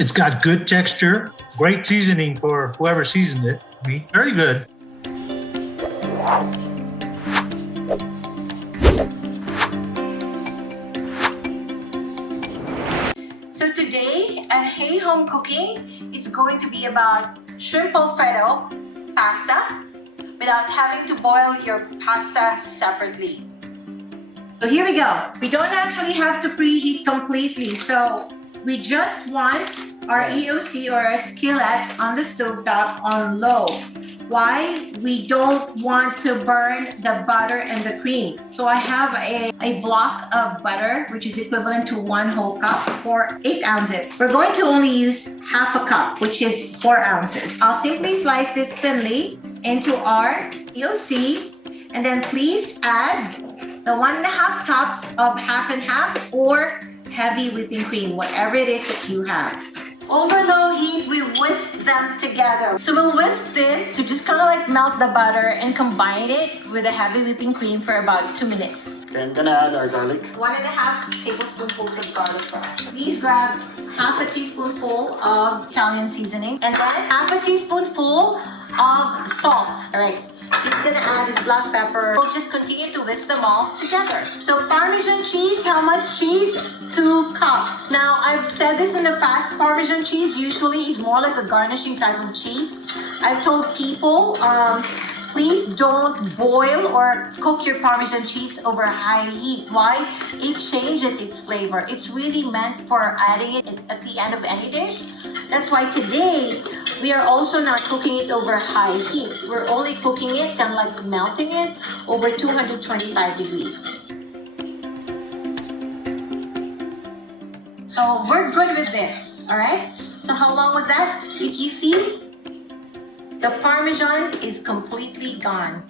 It's got good texture, great seasoning for whoever seasoned it. Meat, very good. So today at Hey Home Cooking, it's going to be about shrimp Alfredo pasta without having to boil your pasta separately. So here we go. We don't actually have to preheat completely. So we just want our EOC or our skillet on the stovetop on low. Why? We don't want to burn the butter and the cream. So I have a block of butter, which is equivalent to 1 whole cup for 8 ounces. We're going to only use half a cup, which is 4 ounces. I'll simply slice this thinly into our EOC, and then please add the 1.5 cups of half and half or heavy whipping cream, whatever it is that you have. Over low heat, we whisk them together. So we'll whisk this to just kind of like melt the butter and combine it with a heavy whipping cream for about 2 minutes. Okay, I'm gonna add our garlic. 1.5 tablespoonfuls of garlic powder. Please grab half a teaspoonful of Italian seasoning and then half a teaspoonful of salt. All right. It's gonna add is black pepper. We'll just continue to whisk them all together. So Parmesan cheese, how much cheese? 2 cups. Now, I've said this in the past, Parmesan cheese usually is more like a garnishing type of cheese. I've told people, please don't boil or cook your Parmesan cheese over high heat. Why? It changes its flavor. It's really meant for adding it at the end of any dish. That's why today, we are also not cooking it over high heat. We're only cooking it, kind of like melting it, over 225 degrees. So we're good with this, all right? So how long was that? If you see, the Parmesan is completely gone.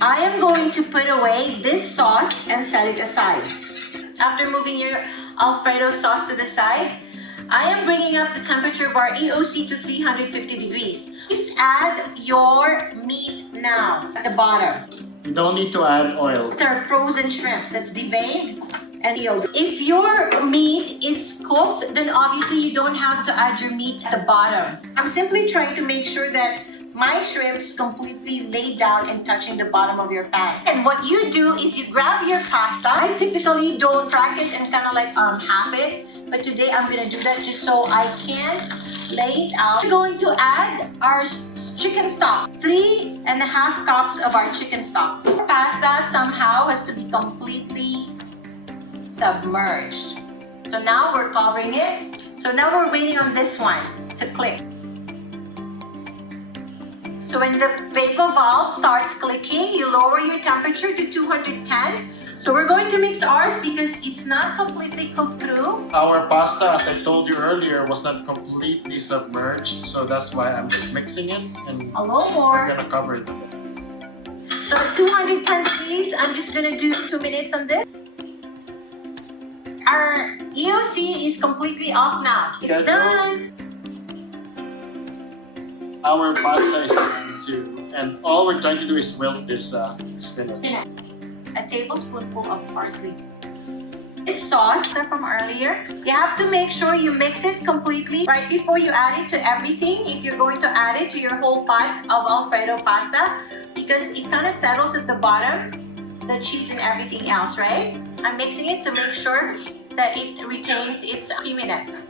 I am going to put away this sauce and set it aside. After moving your Alfredo sauce to the side, I am bringing up the temperature of our EOC to 350 degrees. Please add your meat now at the bottom. You don't need to add oil. These are frozen shrimps that's deveined and peeled. If your meat is cooked, then obviously you don't have to add your meat at the bottom. I'm simply trying to make sure that my shrimps completely laid down and touching the bottom of your pan. And what you do is you grab your pasta. I typically don't crack it and kind of like half it, but today I'm gonna do that just so I can lay it out. We're going to add our chicken stock, 3.5 cups of our chicken stock. Our pasta somehow has to be completely submerged. So now we're covering it. So now we're waiting on this one to click. So when the vapor valve starts clicking, you lower your temperature to 210. So we're going to mix ours because it's not completely cooked through. Our pasta, as I told you earlier, was not completely submerged, so that's why I'm just mixing it and A little more. we're gonna cover it. So 210 degrees, I'm just gonna do 2 minutes on this. Our EOC is completely off now. It's done. Our pasta is done too, and all we're trying to do is wilt this spinach. A tablespoonful of parsley. This sauce from earlier, you have to make sure you mix it completely right before you add it to everything. If you're going to add it to your whole pot of Alfredo pasta, because it kind of settles at the bottom, the cheese and everything else, right? I'm mixing it to make sure that it retains its creaminess.